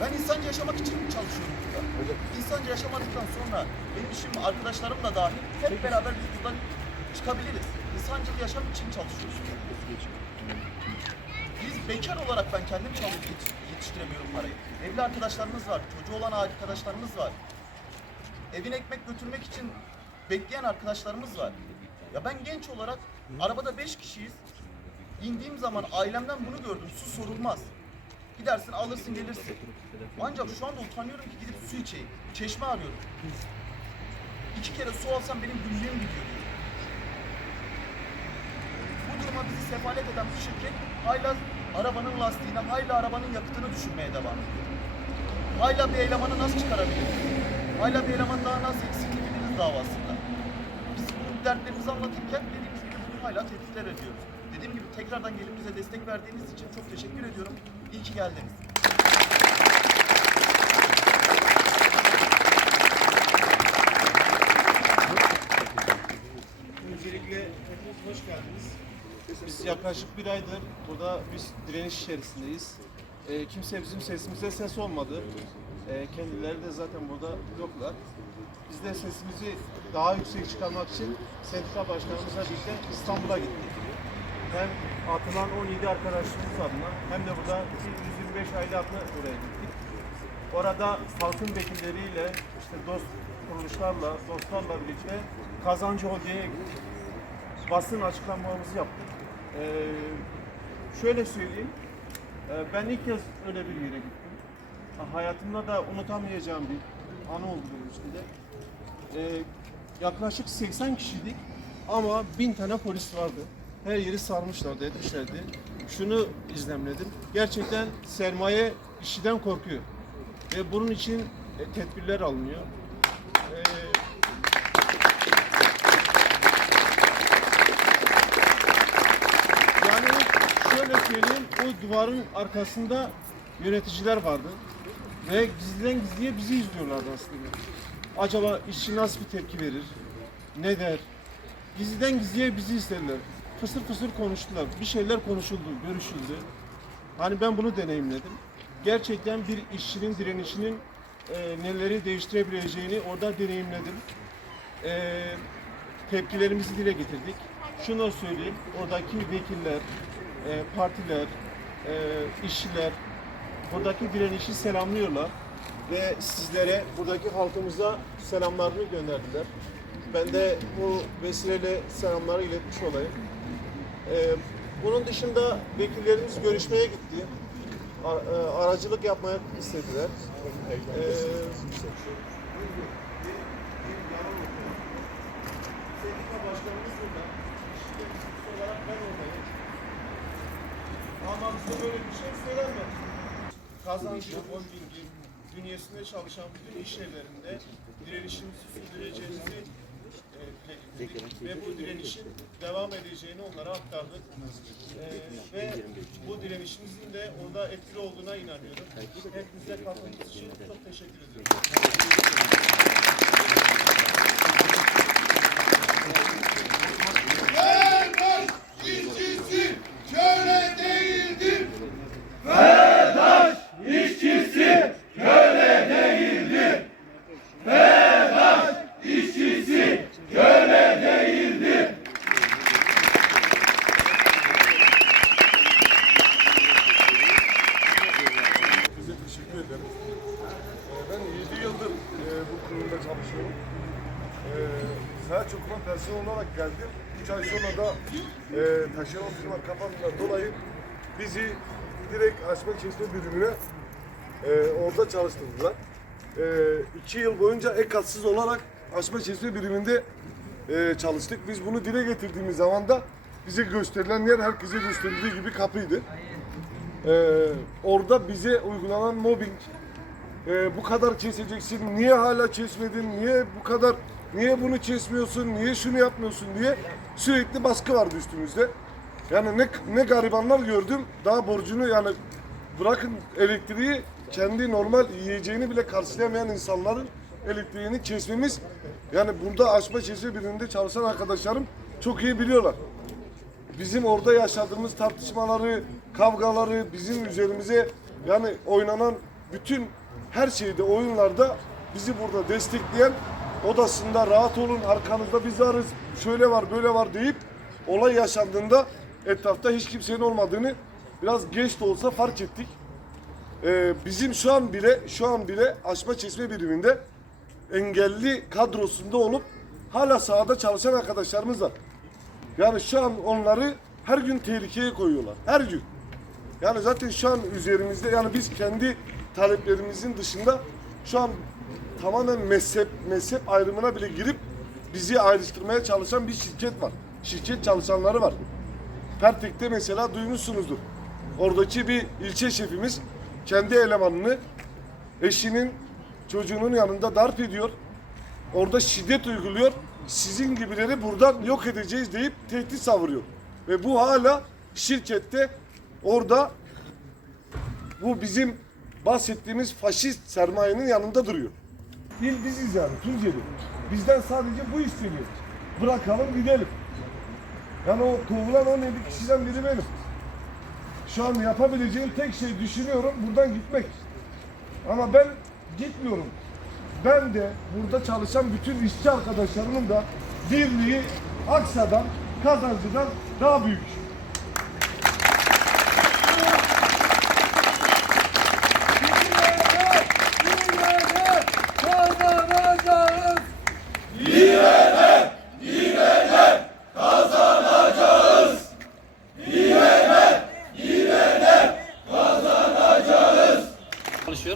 Ben insanca yaşamak için çalışıyorum burada. İnsanca yaşamadıktan sonra benim işim arkadaşlarım da dahil hep beraber biz buradan çıkabiliriz. İnsancıl yaşam için çalışıyoruz. Biz bekar olarak ben kendim çalışıp yetiş- yetiştiremiyorum parayı. Evli arkadaşlarımız var, çocuğu olan arkadaşlarımız var. Evine ekmek götürmek için bekleyen arkadaşlarımız var. Ya ben genç olarak arabada beş kişiyiz. İndiğim zaman ailemden bunu gördüm. Su sorulmaz. Gidersin alırsın gelirsin. Ancak şu anda utanıyorum ki gidip su içeyim. Çeşme arıyorum. İki kere su alsam benim günlüğüm gidiyor diyor. Bu duruma bizi sefalet eden bu şirket hala arabanın lastiğine, hala arabanın yakıtını düşürmeye devam ediyor. Hala bir elemanı nasıl çıkarabiliriz? Hala bir eleman daha nasıl eksiltebiliriz davasında? Biz bu dertlerimizi anlatırken dediğimiz gibi bugün hala tehditler ediyoruz. Dediğim gibi tekrardan gelip bize destek verdiğiniz için çok teşekkür ediyorum. İyi ki geldiniz. Öncelikle hepiniz hoş geldiniz. Biz yaklaşık bir aydır burada biz direniş içerisindeyiz. Ee, kimse bizim sesimize ses olmadı. Ee, kendileri de zaten burada yoklar. Biz de sesimizi daha yüksek çıkarmak için sendika başkanımızla birlikte İstanbul'a gittik. Hem atılan 17 arkadaşımız adına hem de burada 125 aile adına oraya gittik. Orada halkın vekilleriyle, işte dost kuruluşlarla, dostlarla birlikte Kazancı Holding'e gittik. Basın açıklamamızı yaptık. Ee, şöyle söyleyeyim, ee, ben ilk kez öyle bir yere gittim. Ha, Hayatımda da unutamayacağım bir anı oldu benim için de. Ee, yaklaşık 80 kişiydik ama bin tane polis vardı. Her yeri sarmışlardı, etmişlerdi. Şunu izlemledim. Gerçekten sermaye işçiden korkuyor. Ve bunun için e, tedbirler alınıyor. Ee, yani şöyle söyleyeyim, o duvarın arkasında yöneticiler vardı. Ve gizliden gizliye bizi izliyorlardı aslında. Acaba işçi nasıl bir tepki verir? Ne der? Gizliden gizliye bizi izlediler. Fısır fısır konuştular. Bir şeyler konuşuldu, görüşüldü. Hani ben bunu deneyimledim. Gerçekten bir işçinin direnişinin e, neleri değiştirebileceğini orada deneyimledim. E, tepkilerimizi dile getirdik. Şunu söyleyeyim, oradaki vekiller, e, partiler, e, işçiler buradaki direnişi selamlıyorlar ve sizlere, buradaki halkımıza selamlarını gönderdiler. Ben de bu vesileyle selamları iletmiş olayım. Ee, bunun dışında vekillerimiz görüşmeye gitti. E, aracılık yapmaya istediler. Ee, başkanımız burada. Olarak ben oradayım. Ama bize böyle bir şey söylenmedi. Kazancı Holding'in bünyesinde çalışan bütün iş yerlerinde direnişimizi sürdüreceğimizi e. ve bu direnişin devam edeceğini onlara aktardık. E, ve bu direnişimizin de orada etkili olduğuna inanıyorum. Hepinize katkınız için çok teşekkür ediyorum. İşçisi köle değildir. Size teşekkür ederim. Ee, Ben 7 yıldır e, bu kurumda çalışıyorum. Ee, Selçuk'tan personel olarak geldim. 3 ay sonra da e, taşeron firma kapandığından dolayı bizi direkt açma kesme bölümüne e, orada çalıştırdılar. 2 yıl boyunca ekatsız olarak açma kesme biriminde e, çalıştık. Biz bunu dile getirdiğimiz zaman da bize gösterilen yer herkese gösterildiği gibi kapıydı. Ee, orada bize uygulanan mobbing ee, bu kadar keseceksin niye hala kesmedin niye bu kadar niye bunu kesmiyorsun? Niye şunu yapmıyorsun diye sürekli baskı vardı üstümüzde. Yani ne ne garibanlar gördüm daha borcunu yani bırakın elektriği kendi normal yiyeceğini bile karşılayamayan insanların elektriğini kesmemiz. Yani burada açma kesme birinde çalışan arkadaşlarım çok iyi biliyorlar. Bizim orada yaşadığımız tartışmaları, kavgaları, bizim üzerimize yani oynanan bütün her şeyde oyunlarda bizi burada destekleyen odasında rahat olun arkanızda biz varız şöyle var böyle var deyip olay yaşandığında etrafta hiç kimsenin olmadığını biraz geç de olsa fark ettik. Ee, bizim şu an bile şu an bile açma çeşme biriminde engelli kadrosunda olup hala sahada çalışan arkadaşlarımız var. Yani şu an onları her gün tehlikeye koyuyorlar. Her gün. Yani zaten şu an üzerimizde yani biz kendi taleplerimizin dışında şu an tamamen mezhep mezhep ayrımına bile girip bizi ayrıştırmaya çalışan bir şirket var. Şirket çalışanları var. Pertek'te mesela duymuşsunuzdur. Oradaki bir ilçe şefimiz kendi elemanını eşinin çocuğunun yanında darp ediyor. Orada şiddet uyguluyor. Sizin gibileri buradan yok edeceğiz deyip tehdit savuruyor. Ve bu hala şirkette orada bu bizim bahsettiğimiz faşist sermayenin yanında duruyor. Dil biziz yani Tunceli. Bizden sadece bu isteniyor. Bırakalım gidelim. Yani o kovulan 17 kişiden biri benim. Şu an yapabileceğim tek şey düşünüyorum buradan gitmek. Ama ben gitmiyorum. Ben de burada çalışan bütün işçi arkadaşlarımın da birliği Aksa'dan, kazancıdan daha büyük.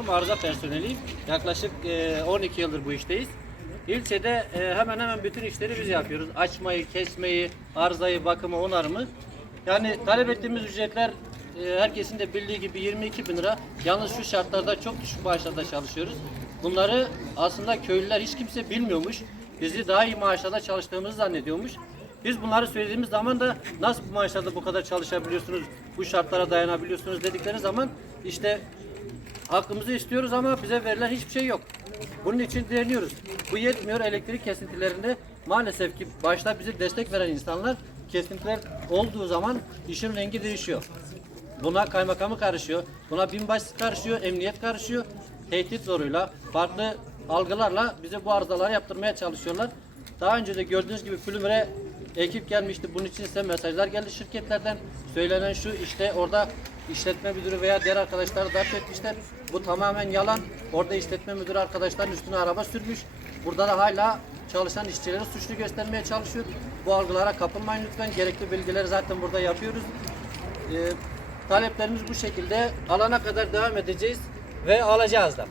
Çalışıyorum, arıza personeliyim. Yaklaşık e, 12 yıldır bu işteyiz. İlçede e, hemen hemen bütün işleri biz yapıyoruz. Açmayı, kesmeyi, arızayı, bakımı, onarımı. Yani talep ettiğimiz ücretler e, herkesin de bildiği gibi 22 bin lira. Yalnız şu şartlarda çok düşük maaşlarda çalışıyoruz. Bunları aslında köylüler hiç kimse bilmiyormuş. Bizi daha iyi maaşlarda çalıştığımızı zannediyormuş. Biz bunları söylediğimiz zaman da nasıl bu maaşlarda bu kadar çalışabiliyorsunuz, bu şartlara dayanabiliyorsunuz dedikleri zaman işte Hakkımızı istiyoruz ama bize verilen hiçbir şey yok. Bunun için direniyoruz. Bu yetmiyor elektrik kesintilerinde maalesef ki başta bize destek veren insanlar kesintiler olduğu zaman işin rengi değişiyor. Buna kaymakamı karışıyor, buna binbaşısı karışıyor, emniyet karışıyor. Tehdit zoruyla, farklı algılarla bize bu arızaları yaptırmaya çalışıyorlar. Daha önce de gördüğünüz gibi Flümre ekip gelmişti. Bunun için size mesajlar geldi şirketlerden. Söylenen şu işte orada işletme müdürü veya diğer arkadaşları darp etmişler. Bu tamamen yalan. Orada işletme müdürü arkadaşların üstüne araba sürmüş. Burada da hala çalışan işçileri suçlu göstermeye çalışıyor. Bu algılara kapılmayın lütfen. Gerekli bilgileri zaten burada yapıyoruz. Ee, taleplerimiz bu şekilde. Alana kadar devam edeceğiz ve alacağız da.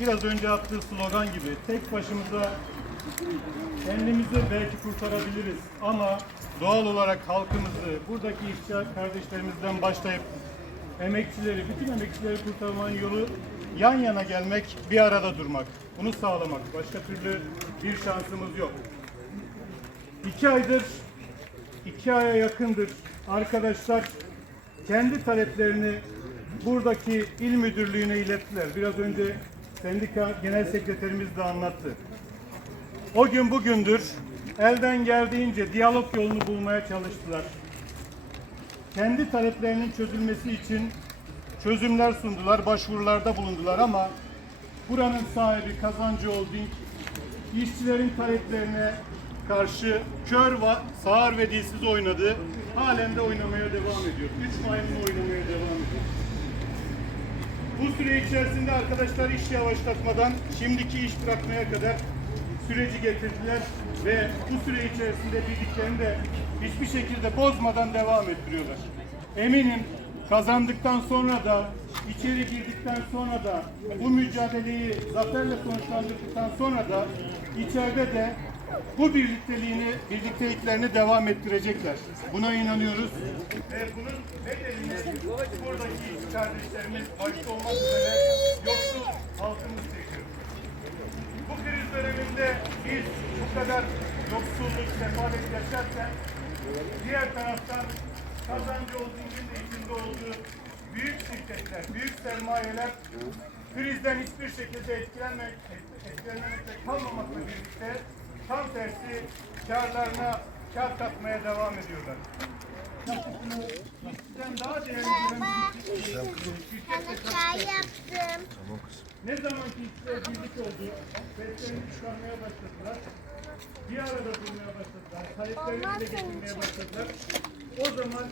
Biraz önce attığı slogan gibi tek başımıza kendimizi belki kurtarabiliriz ama doğal olarak halkımızı, buradaki işçi kardeşlerimizden başlayıp emekçileri, bütün emekçileri kurtarmanın yolu yan yana gelmek, bir arada durmak. Bunu sağlamak. Başka türlü bir şansımız yok. İki aydır, iki aya yakındır arkadaşlar kendi taleplerini buradaki il müdürlüğüne ilettiler. Biraz önce sendika genel sekreterimiz de anlattı. O gün bugündür elden geldiğince diyalog yolunu bulmaya çalıştılar. Kendi taleplerinin çözülmesi için çözümler sundular, başvurularda bulundular ama buranın sahibi Kazancı Holding işçilerin taleplerine karşı kör sağır ve dilsiz oynadı. Halen de oynamaya devam ediyor. Üç maymun oynamaya devam ediyor. Bu süre içerisinde arkadaşlar iş yavaşlatmadan şimdiki iş bırakmaya kadar süreci getirdiler ve bu süre içerisinde birliklerini de hiçbir şekilde bozmadan devam ettiriyorlar. Eminim kazandıktan sonra da içeri girdikten sonra da bu mücadeleyi zaferle sonuçlandırdıktan sonra da içeride de bu birlikteliğini, birlikteliklerini devam ettirecekler. Buna inanıyoruz. Ve bunun bedelini buradaki kardeşlerimiz başta olmak üzere yoksul halkımız çekiyor. Bu kriz döneminde biz bu kadar yoksulluk, sefalet yaşarken diğer taraftan Kazancıoğlu zincirin içinde olduğu büyük şirketler, büyük sermayeler krizden hiçbir şekilde etkilenmek, etkilenmemekle kalmamakla birlikte tam tersi karlarına kar katmaya devam ediyorlar. Sizden daha değerli şirketle Çay yaptım. ne zaman ki işler birlik oldu, seslerini çıkarmaya başladılar, bir arada durmaya başladılar, taleplerini dile getirmeye başladılar, o zaman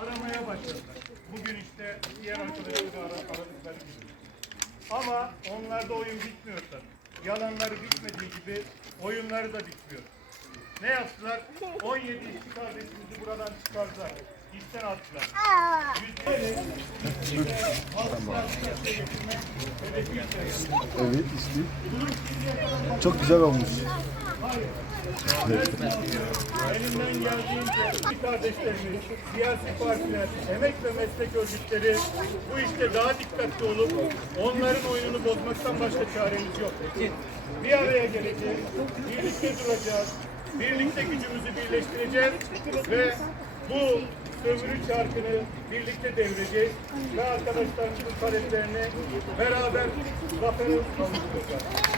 aramaya başladılar. Bugün işte diğer arkadaşları ara, aradıkları gibi. Ama onlarda oyun bitmiyor tabii. Yalanları bitmediği gibi oyunları da bitmiyor. Ne yaptılar? 17 işçi kardeşimizi buradan çıkardılar. İşten attılar. Evet işte. Çok güzel olmuş. Elinden geldiğince kardeşlerimiz, siyasi partiler, emek ve meslek örgütleri bu işte daha dikkatli olup onların oyununu bozmaktan başka çaremiz yok. Bir araya geleceğiz, birlikte duracağız, birlikte gücümüzü birleştireceğiz ve bu sömürü çarkını birlikte devireceğiz ve arkadaşlarımızın taleplerini beraber zafere kavuşturacağız.